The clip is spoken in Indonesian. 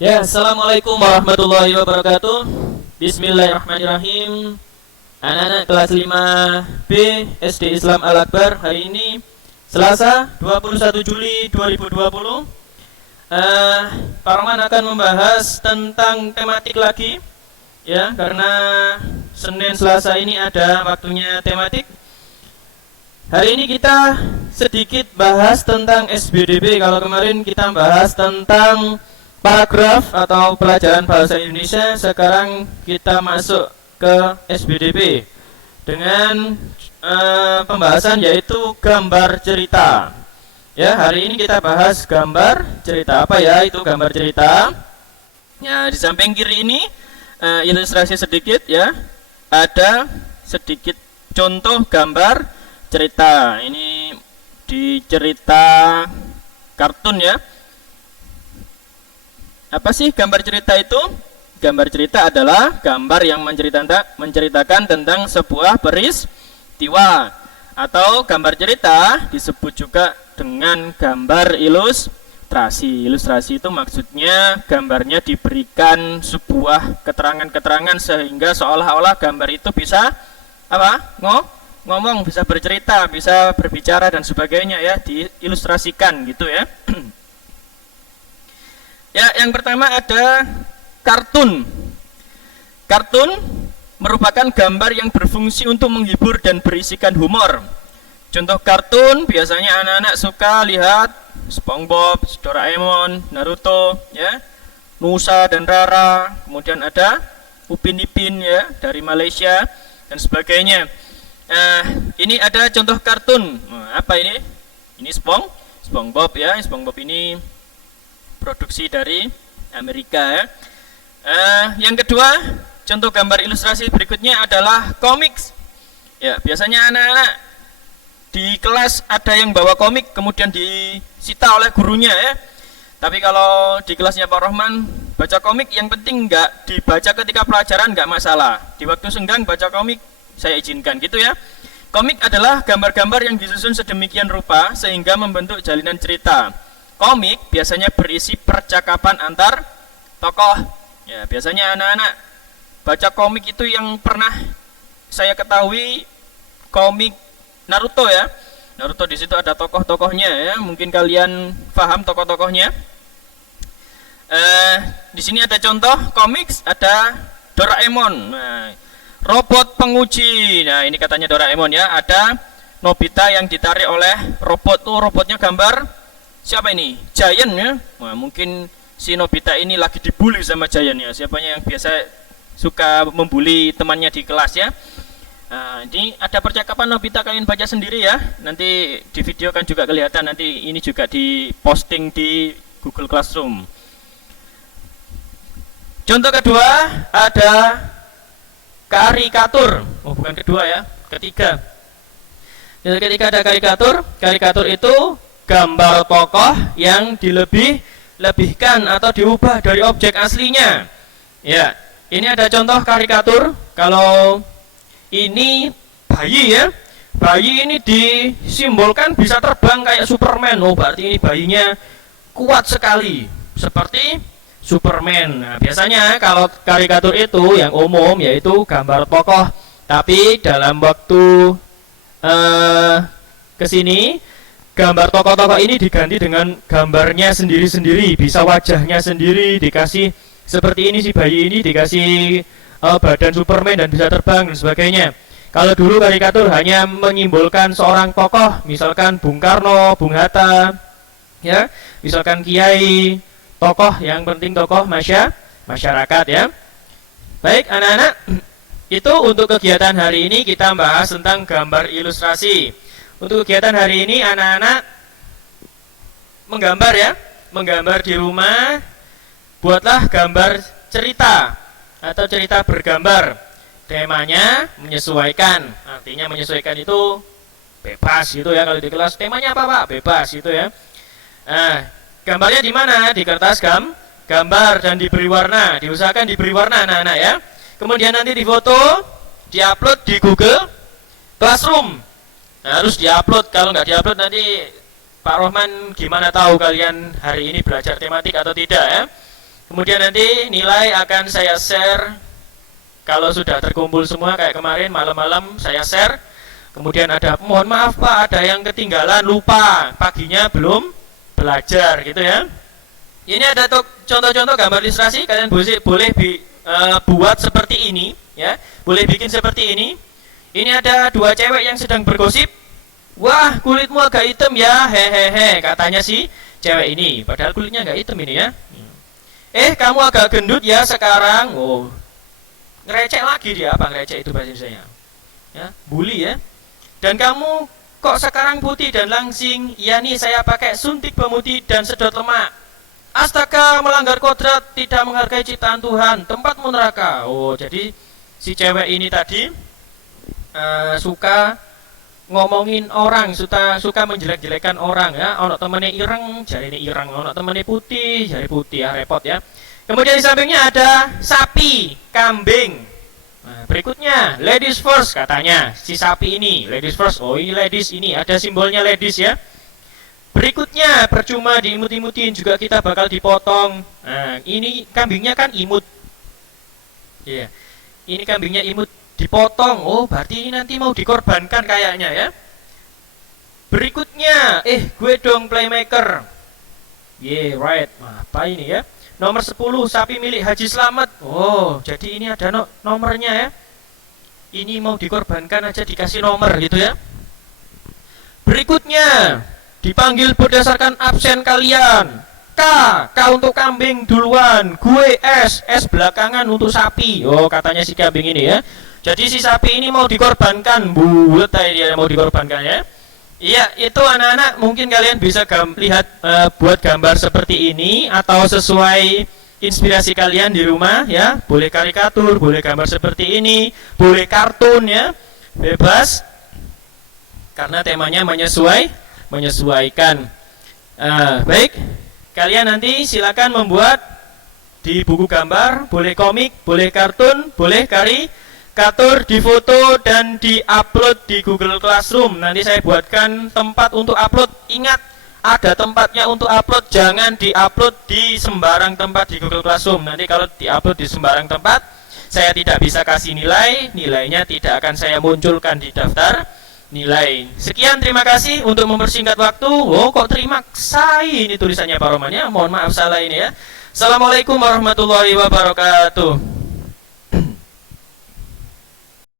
Ya, assalamualaikum warahmatullahi wabarakatuh. Bismillahirrahmanirrahim. Anak-anak kelas 5B SD Islam Al-Akbar, hari ini Selasa 21 Juli 2020. Pak Roman akan membahas tentang tematik lagi, ya, karena Senin Selasa ini ada waktunya tematik. Hari ini kita sedikit bahas tentang SBDB. Kalau kemarin kita bahas tentang paragraf atau pelajaran bahasa Indonesia, sekarang kita masuk ke SBDB dengan pembahasan yaitu gambar cerita. Ya, hari ini kita bahas gambar cerita. Apa ya itu gambar cerita? Ya, di samping kiri ini ilustrasi sedikit, ya. Ada sedikit contoh gambar cerita. Ini di cerita kartun, ya. Apa sih gambar cerita itu? Gambar cerita adalah gambar yang menceritakan tentang sebuah peristiwa. Atau gambar cerita disebut juga dengan gambar ilustrasi. Ilustrasi itu maksudnya gambarnya diberikan sebuah keterangan-keterangan sehingga seolah-olah gambar itu bisa apa? Ngomong, bisa bercerita, bisa berbicara dan sebagainya, ya, diilustrasikan gitu, ya. Ya, yang pertama ada kartun. Kartun merupakan gambar yang berfungsi untuk menghibur dan berisikan humor. Contoh kartun biasanya anak-anak suka lihat SpongeBob, Doraemon, Naruto, ya, Nusa dan Rara, kemudian ada Upin Ipin, ya, dari Malaysia dan sebagainya. Ini ada contoh kartun. Apa ini? Ini SpongeBob, ya. SpongeBob ini produksi dari Amerika, ya. Yang kedua, contoh gambar ilustrasi berikutnya adalah komik. Ya, biasanya anak-anak di kelas ada yang bawa komik kemudian disita oleh gurunya, ya. Tapi kalau di kelasnya Pak Rohman, baca komik yang penting nggak dibaca ketika pelajaran nggak masalah. Di waktu senggang baca komik saya izinkan, gitu, ya. Komik adalah gambar-gambar yang disusun sedemikian rupa sehingga membentuk jalinan cerita. Komik biasanya berisi percakapan antar tokoh. Ya, biasanya anak-anak baca komik itu yang pernah saya ketahui komik Naruto, ya. Naruto di situ ada tokoh-tokohnya, ya. Mungkin kalian paham tokoh-tokohnya. Di sini ada contoh komik, ada Doraemon. Nah, robot penguji. Nah, ini katanya Doraemon, ya. Ada Nobita yang ditarik oleh robot. Tuh robotnya gambar siapa ini? Giant, ya. Nah, mungkin si Nobita ini lagi dibully sama Giant, ya. Siapanya yang biasa suka membuli temannya di kelas, ya. Nah, ini ada percakapan Nobita, kalian baca sendiri, ya. Nanti di video kan juga kelihatan, nanti ini juga diposting di Google Classroom. Contoh kedua ada karikatur. Oh, bukan kedua, ya. Ketiga. Jadi ketika ada karikatur, karikatur itu gambar tokoh yang dilebihkan atau diubah dari objek aslinya. Ya, ini ada contoh karikatur. Kalau ini bayi, ya. Bayi ini disimbolkan bisa terbang kayak Superman. Oh, berarti ini bayinya kuat sekali seperti Superman. Nah, biasanya kalau karikatur itu yang umum yaitu gambar tokoh. Tapi dalam waktu kesini gambar tokoh-tokoh ini diganti dengan gambarnya sendiri-sendiri, bisa wajahnya sendiri, dikasih seperti ini si bayi ini dikasih badan Superman dan bisa terbang dan sebagainya. Kalau dulu karikatur hanya menyimbolkan seorang tokoh, misalkan Bung Karno, Bung Hatta, ya, misalkan kiai, tokoh yang penting tokoh masyarakat, ya. Baik anak-anak, itu untuk kegiatan hari ini kita bahas tentang gambar ilustrasi. Untuk kegiatan hari ini anak-anak menggambar, ya, menggambar di rumah. Buatlah gambar cerita atau cerita bergambar. Temanya menyesuaikan. Artinya menyesuaikan itu bebas, gitu, ya. Kalau di kelas temanya apa, Pak? Bebas, gitu, ya. Nah, gambarnya di mana? Di kertas gambar dan diberi warna. Diusahakan diberi warna anak-anak, ya. Kemudian nanti difoto, diupload di Google Classroom. Nah, harus diupload. Kalau nggak diupload nanti Pak Rohman gimana tahu kalian hari ini belajar tematik atau tidak, ya. Kemudian nanti nilai akan saya share kalau sudah terkumpul semua kayak kemarin malam-malam saya share. Kemudian ada, mohon maaf Pak, ada yang ketinggalan, lupa, paginya belum belajar gitu ya. Ini ada contoh-contoh gambar ilustrasi, kalian boleh buat seperti ini ya. Boleh bikin seperti ini. Ini ada dua cewek yang sedang bergosip. Wah, kulitmu agak hitam ya, hehehe, katanya si cewek ini. Padahal kulitnya agak hitam ini ya. Kamu agak gendut ya sekarang. Oh, ngerecek lagi dia. Apa ngerecek itu bahasa Indonesia? Ya, bully ya. Dan kamu kok sekarang putih dan langsing? Ya nih, saya pakai suntik pemutih dan sedot lemak. Astaga, melanggar kodrat, tidak menghargai ciptaan Tuhan, tempatmu neraka. Oh, jadi si cewek ini tadi suka ngomongin orang, suka menjelek-jelekan orang ya. Ono temennya ireng, jari ini ireng. Ono temennya putih, jari putih ya, repot ya. Kemudian di sampingnya ada sapi, kambing. Nah, berikutnya ladies first katanya si sapi ini, ladies first. Oh, ini ladies, ini ada simbolnya ladies ya. Berikutnya percuma diimut-imutin, juga kita bakal dipotong. Nah, ini kambingnya kan imut. Iya. Ini kambingnya imut, dipotong. Oh, berarti ini nanti mau dikorbankan kayaknya ya. Berikutnya, gue dong playmaker. Yeah, right. Apa ini ya? Nomor 10, sapi milik Haji Slamet. Oh, jadi ini ada nomornya ya. Ini mau dikorbankan aja dikasih nomor gitu ya. Berikutnya, dipanggil berdasarkan absen kalian. K untuk kambing duluan. Gue S belakangan untuk sapi. Oh, katanya si kambing ini ya. Jadi si sapi ini mau dikorbankan. Bulet aja dia mau dikorbankan ya. Iya, itu anak-anak mungkin kalian bisa lihat buat gambar seperti ini atau sesuai inspirasi kalian di rumah ya. Boleh karikatur, boleh gambar seperti ini, boleh kartun ya. Bebas. Karena temanya menyesuaikan. Baik, kalian nanti silakan membuat di buku gambar, boleh komik, boleh kartun, boleh karikatur, difoto dan diupload di Google Classroom. Nanti saya buatkan tempat untuk upload. Ingat, ada tempatnya untuk upload. Jangan diupload di sembarang tempat di Google Classroom. Nanti kalau diupload di sembarang tempat, saya tidak bisa kasih nilai. Nilainya tidak akan saya munculkan di daftar nilai. Sekian, terima kasih untuk mempersingkat waktu. Oh, kok terima kasih ini tulisannya Pak Roman ya. Mohon maaf salah ini ya. Assalamualaikum warahmatullahi wabarakatuh.